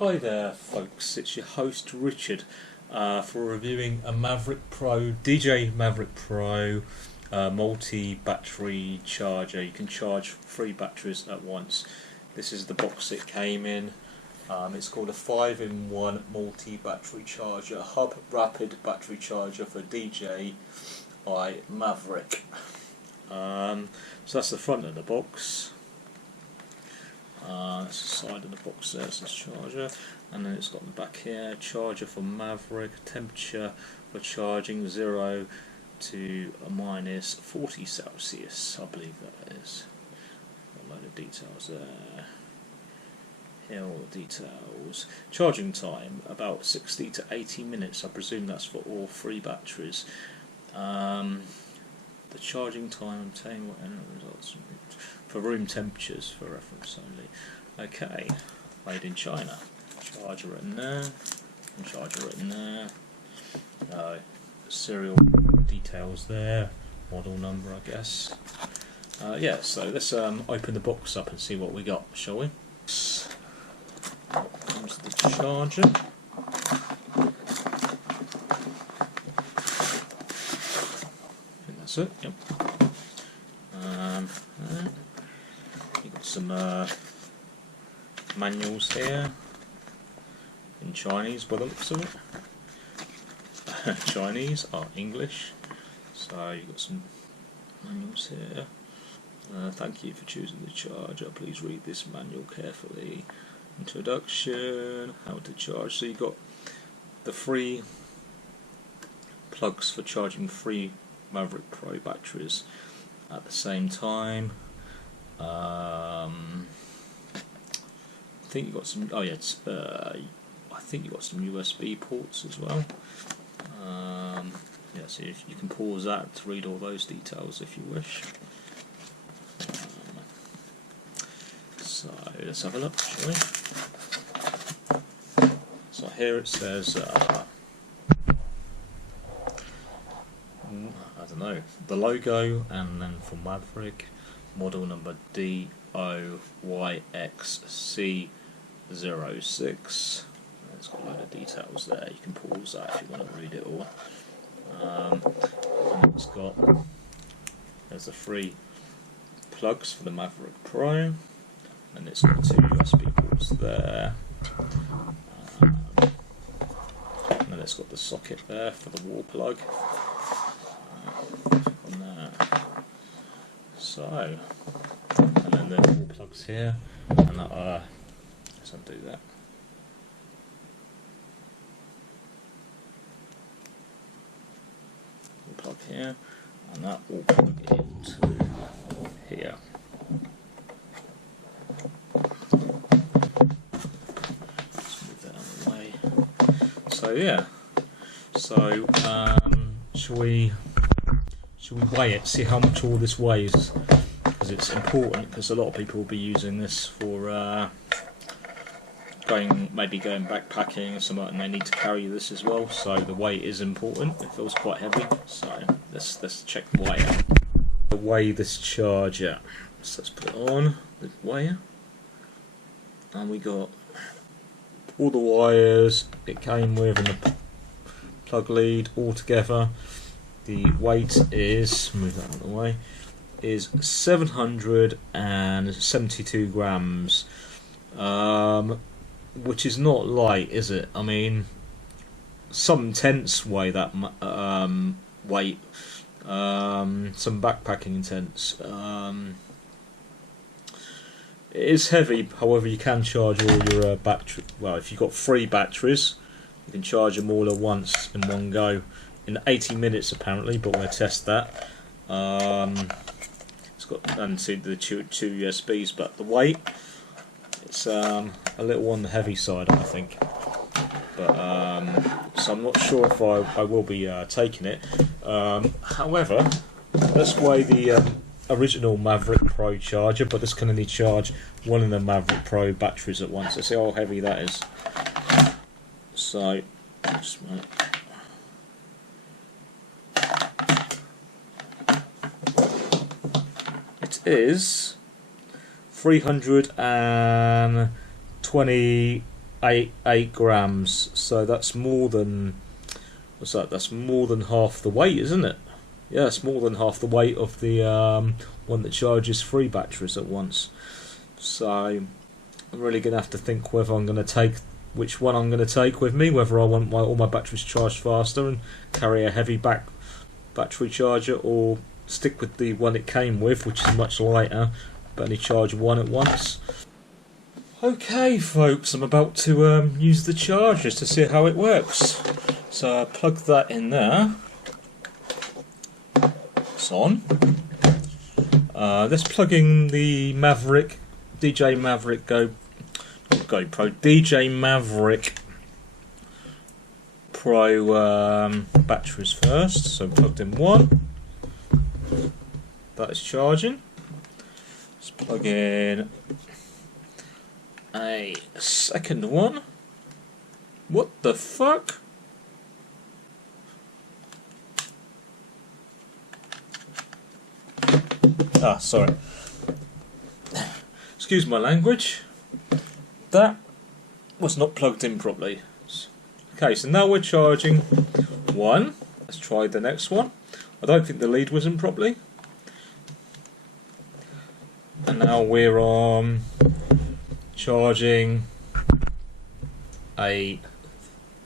Hi there folks, it's your host Richard for reviewing a Mavic Pro, DJI Mavic Pro multi-battery charger. You can charge 3 batteries at once. This is the box it came in. It's called a 5-in-1 multi-battery charger, hub rapid battery charger for DJI Mavic. So that's the front of the box. That's the side of the box there, so it's charger, and then it's got the back here, charger for Mavic, temperature for charging 0 to -40 Celsius, I believe that is. Got a load of details there. Here are all the details. Charging time, about 60 to 80 minutes, I presume that's for all 3 batteries. The charging time, obtain what results for room temperatures for reference only. Okay, made in China. Charger written there, and charger written there. Serial details there, model number I guess. Yeah, so let's open the box up and see what we got, shall we? Comes the charger. That's it, yep. You've got some manuals here in Chinese by the looks of it. Chinese or English, so you've got some manuals here. Thank you for choosing the charger, please read this manual carefully. Introduction, how to charge. So you've got the 3 plugs for charging 3 Mavic Pro batteries at the same time. I think you got some. Oh yeah, I think you got some USB ports as well. Yeah, so you can pause that to read all those details if you wish. So let's have a look, shall we? So here it says. I don't know, the logo, and then for Mavic, model number DOYXC06. It's got a load of details there, you can pause that if you want to read it all. And it's got, there's the 3 plugs for the Mavic Pro, and it's got 2 USB ports there. And then it's got the socket there for the wall plug. On there. So, and then the wall plugs here, and that, let's undo that. Wall plug here, and that will plug into here. Let's move that out of the way. So yeah, so shall we weigh it, see how much all this weighs, because it's important, because a lot of people will be using this for maybe going backpacking or something, and they need to carry this as well, so the weight is important. It feels quite heavy, so let's check the weight out. Weigh this charger, so let's put it on the weigher, and we got all the wires it came with and the plug lead all together. The weight is, move that out of the way, is 772 grams, which is not light, is it? I mean, some tents weigh that weight, some backpacking tents. It is heavy, however you can charge all your battery. Well, if you've got 3 batteries, you can charge them all at once in one go. In 80 minutes apparently, but we'll test that. It's got, and see the 2 USBs, but the weight, it's a little on the heavy side, I think. But so I'm not sure if I will be taking it. However, let's weigh the original Mavic Pro charger, but this can only charge one of the Mavic Pro batteries at once. Let's see how heavy that is. So, just a minute. Is 320 8 grams. So that's more than, what's that? That's more than half the weight, isn't it? Yeah, it's more than half the weight of the one that charges 3 batteries at once. So I'm really gonna have to think whether I'm gonna take which one I'm gonna take with me. Whether I want all my batteries charged faster and carry a heavy battery charger, or stick with the one it came with, which is much lighter, but only charge one at once. Okay, folks, I'm about to use the chargers to see how it works. So I plug that in there. It's on. Let's plug in the Mavic, DJI Mavic DJI Mavic Pro batteries first. So plugged in one. That is charging. Let's plug in a second one. What the fuck? Ah, sorry. Excuse my language. That was not plugged in properly. Okay, so now we're charging one. Let's try the next one. I don't think the lead was in properly. And now we're on charging a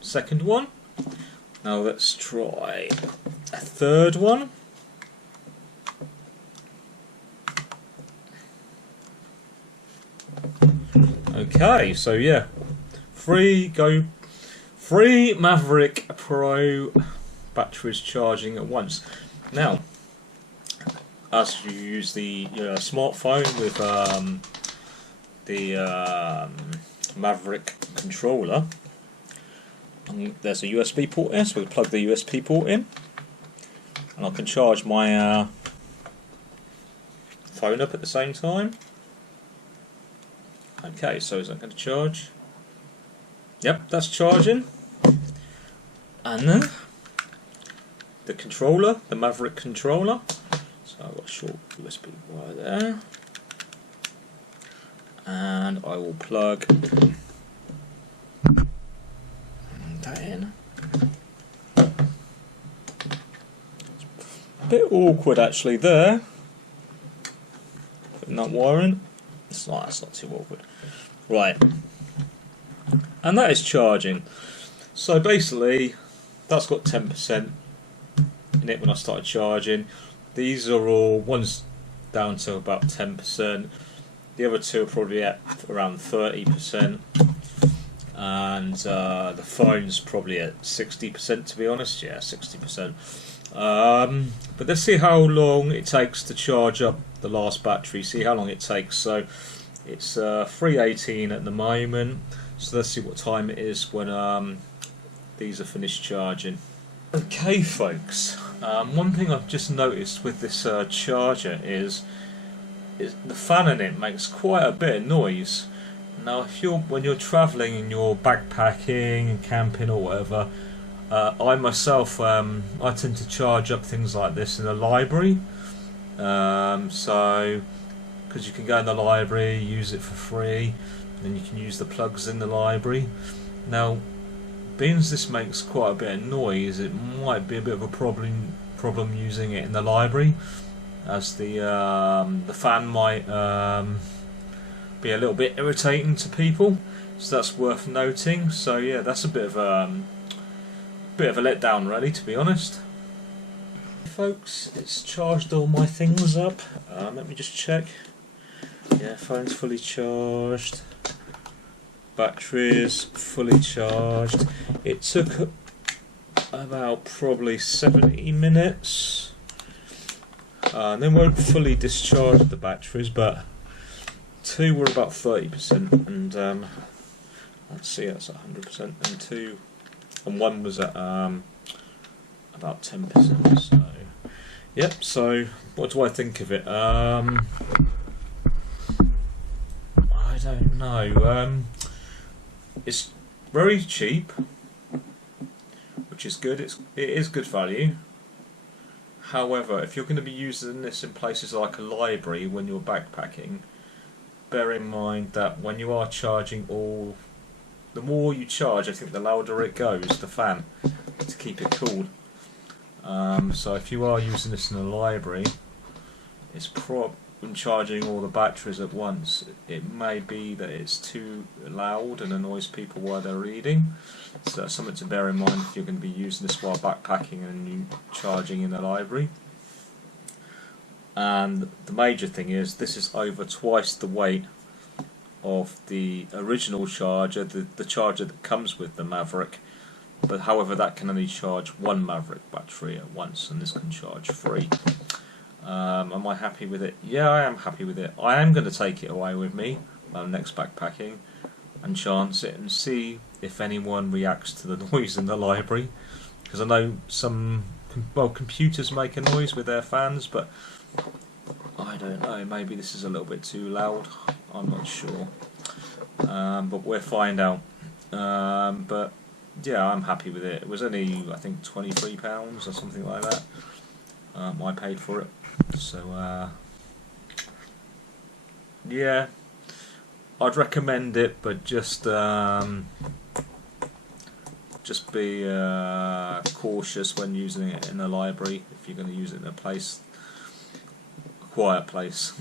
second one. Now let's try a third one. Okay, so yeah, 3 Mavic Pro batteries charging at once. Now, as you use the smartphone with the Mavic controller, there's a USB port there, so we'll plug the USB port in, and I can charge my phone up at the same time. Okay, so is that going to charge? Yep, that's charging. And then the controller, the Mavic controller. So I've got a short USB wire there. And I will plug that in. A bit awkward actually there. Putting that wire in. That's not too awkward. Right. And that is charging. So basically, that's got 10% in it when I started charging. These are all, one's down to about 10%. The other two are probably at around 30%. And the phone's probably at 60%, to be honest. Yeah, 60%. But let's see how long it takes to charge up the last battery. See how long it takes. So it's 3:18 at the moment. So let's see what time it is when these are finished charging. Okay, folks. One thing I've just noticed with this charger is the fan in it makes quite a bit of noise. Now, when you're travelling and you're backpacking and camping or whatever, I myself I tend to charge up things like this in a library. So, because you can go in the library, use it for free, and then you can use the plugs in the library. Now, being as this makes quite a bit of noise, it might be a bit of a problem using it in the library, as the fan might be a little bit irritating to people. So that's worth noting. So yeah, that's a bit of a letdown, really, to be honest. Folks, it's charged all my things up. Let me just check. Yeah, phone's fully charged. Batteries fully charged. It took about probably 70 minutes. They won't fully discharge the batteries, but 2 were about 30%, and let's see, that's 100%, and 1 was at about 10%. So, yep. So, what do I think of it? I don't know. It's very cheap, which is good. It is good value. However, if you're going to be using this in places like a library when you're backpacking, bear in mind that when you are charging all the more you charge, I think the louder it goes, the fan, to keep it cool. So if you are using this in a library, it's when charging all the batteries at once, it may be that it's too loud and annoys people while they're reading. So that's something to bear in mind if you're going to be using this while backpacking and you charging in the library. And the major thing is, this is over twice the weight of the original charger, the charger that comes with the Mavic. But however, that can only charge one Mavic battery at once, and this can charge 3. Am I happy with it? Yeah, I am happy with it. I am going to take it away with me next backpacking and chance it and see if anyone reacts to the noise in the library, because I know some computers make a noise with their fans, but I don't know, maybe this is a little bit too loud, I'm not sure, but we'll find out. But yeah, I'm happy with it. It was only, I think, £23 or something like that. I paid for it, so yeah, I'd recommend it, but just be cautious when using it in a library if you're going to use it in a quiet place.